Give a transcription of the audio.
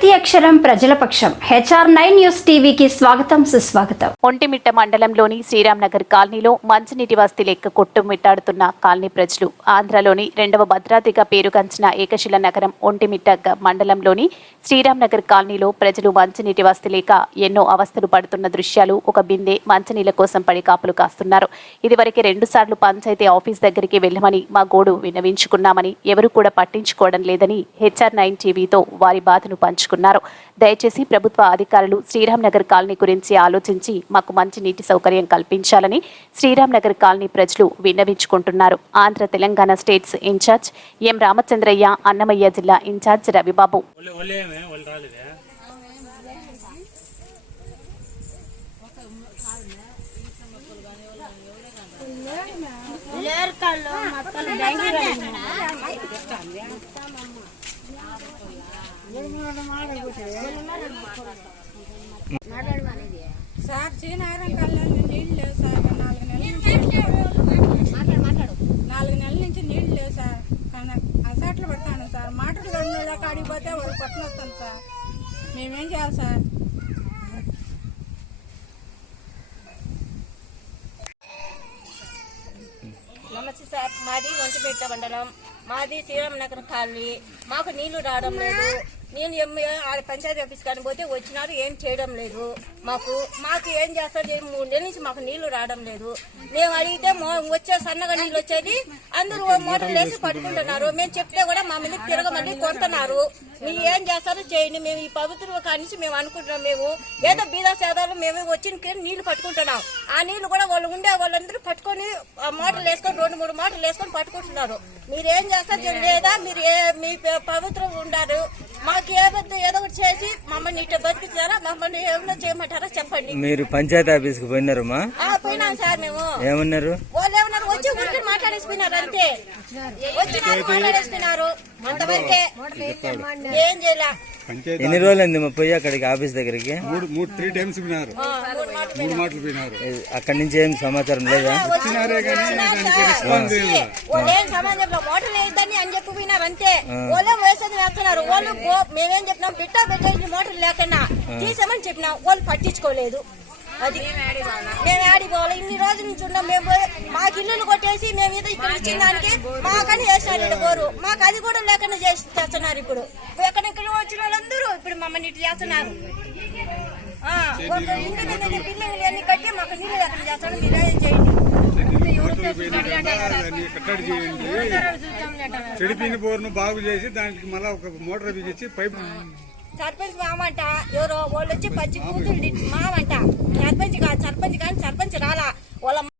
ప్రతి అక్షరం ప్రజల పక్షం. HR9 న్యూస్ టీవీకి స్వాగతం, సుస్వాగతం. ఒంటిమిట్ట మండలంలోని శ్రీరామ్ నగర్ కాలనీలో మంచినీటి వసతి లేక కొట్టుమిట్టాడుతున్న కాలనీ ప్రజలు. ఆంధ్రలోని రెండవ భద్రాద్రిగా పేరుగాంచిన ఏకశిల నగరం ఒంటిమిట్ట మండలంలోని శ్రీరామ్ నగర్ కాలనీలో ప్రజలు మంచినీటి వసతి లేక ఎన్నో అవస్థలు పడుతున్న దృశ్యాలు. ఒక బిందె మంచినీళ్ల కోసం పడి కాపులు కాస్తున్నారు. ఇదివరకే 2 సార్లు పంచాయతీ ఆఫీస్ దగ్గరికి వెళ్లమని మా గోడు విన్నవించుకున్నామని ఎవరు కూడా పట్టించుకోవడం లేదని HR9 టీవీతో వారి బాధను పంచుకున్నారు. దయచేసి ప్రభుత్వ అధికారులు శ్రీరామ్ నగర్ కాలనీ గురించి ఆలోచించి మాకు మంచి నీటి సౌకర్యం కల్పించాలని శ్రీరామ్ నగర్ కాలనీ ప్రజలు విన్నవించుకుంటున్నారు. ఆంధ్ర తెలంగాణ స్టేట్స్ ఇన్ఛార్జ్ ఎం రామచంద్రయ్య, అన్నమయ్య జిల్లా ఇన్ఛార్జ్ రవిబాబు. సార్ శ్రీనగరం కళ్యాణ్ నీళ్ళు లేవు సార్. 4 నెలల నుంచి నీళ్ళు లేవు సార్. అసట్లు పడతాను సార్. మాటలు రెండు కాడికి పోతే వాళ్ళు పట్టున వస్తాను సార్. మేమేం చేయాలి సార్? నమస్తే సార్, మాది ఒంటిమిట్ట మండలం, మాది శ్రీరామ్ నగర్ కాలనీ. మాకు నీళ్లు రావడం లేదు. నేను పంచాయతీ ఆఫీస్ కానీ పోతే వచ్చినారు, ఏం చేయడం లేదు. మాకు ఏం చేస్తారు? 3 నెలల నుంచి మాకు నీళ్లు రావడం లేదు. మేము అడిగితే వచ్చే సన్నగా నీళ్ళు వచ్చేది, అందరూ మోటార్లు వేసి పట్టుకుంటున్నారు. మేము చెప్తే కూడా మా మీద తిరగమని కొడుతున్నారు. మీరు ఏం చేస్తారో చేయండి. మేము ఈ పవిత్ర కానించి మేము అనుకుంటున్నాం. మేము ఏదో బీదా సేదాలు మేము వచ్చిన నీళ్లు పట్టుకుంటున్నాం. ఆ నీళ్లు కూడా వాళ్ళు ఉండే వాళ్ళందరూ పట్టుకొని మోటార్లు వేసుకొని 2-3 మోటార్లు వేసుకొని పట్టుకుంటున్నారు. మీరు ఏం చేస్తారు? లేదా మీరు మీ పవిత్రం ఉండారు. మాకు ఏదో ఒకటి చేసి మమ్మల్ని ఇట్లా బతికించారా? మమ్మల్ని ఏమైనా చేయమంటారా చెప్పండి. మీరు పంచాయతీ ఆఫీస్ కి పోయినారమ్మా? పోయినాం సార్. మేము ఏమన్నారు? వాళ్ళు ఏమన్నారు? వచ్చి ఊరికి మాట్లాడేసిపోయినారు, అంతే. వచ్చినారు, మాట్లాడేసిపోయినారు, అంతవరకే. ఏం చేయలే. ఎన్ని రోజులైంది పోయి అక్కడికి ఆఫీస్ దగ్గరికి? 3 టైమ్స్ పోయినారు. 3 మాటలు పోయినారు. అక్కడి నుంచి ఏం సమాచారం లేదా? ఏం సమాజంలో మోటార్లు వేయద్దని అని చెప్పి పోయినారు, అంతే. వాళ్ళు వేసేది వేస్తున్నారు. వాళ్ళు మేమేం చెప్పినాం? పెట్టేసి మోటార్లు లేకుండా తీసామని చెప్పినాం. వాళ్ళు పట్టించుకోలేదు. అది మేము ఆడిపోవాలి. ఇన్ని రోజుల నుంచి ఉన్నాం. మేము మాకు ఇల్లు కొట్టేసి మేము ఇది ఇక్కడ ఇచ్చిన దానికి మాకని చేస్తున్నారు. ఇక్కడ పోరు మాకు అది కూడా లేకుండా చేస్తున్నారు. ఇప్పుడు ఎక్కడెక్కడ వచ్చిన వాళ్ళందరూ ఇప్పుడు మమ్మల్ని ఇటు చేస్తున్నారు. ఇంటి మీద బిల్డింగ్లు అన్ని కట్టి మాకు నీళ్ళు లేకుండా చేస్తాను. మీరే చేయండి. కట్టడి చేయండి. చెడిపోయిన బోర్ను బాగు చేసి దానికి మళ్ళీ ఒక మోటార్ బిగించి పైప్. సర్పంచ్ మామంట ఎవరో వాళ్ళు వచ్చి 10 కూతుళ్ళు మామంట. సర్పంచ్ కాదు, సర్పంచ్ కానీ సర్పంచ్ రాలా. వాళ్ళ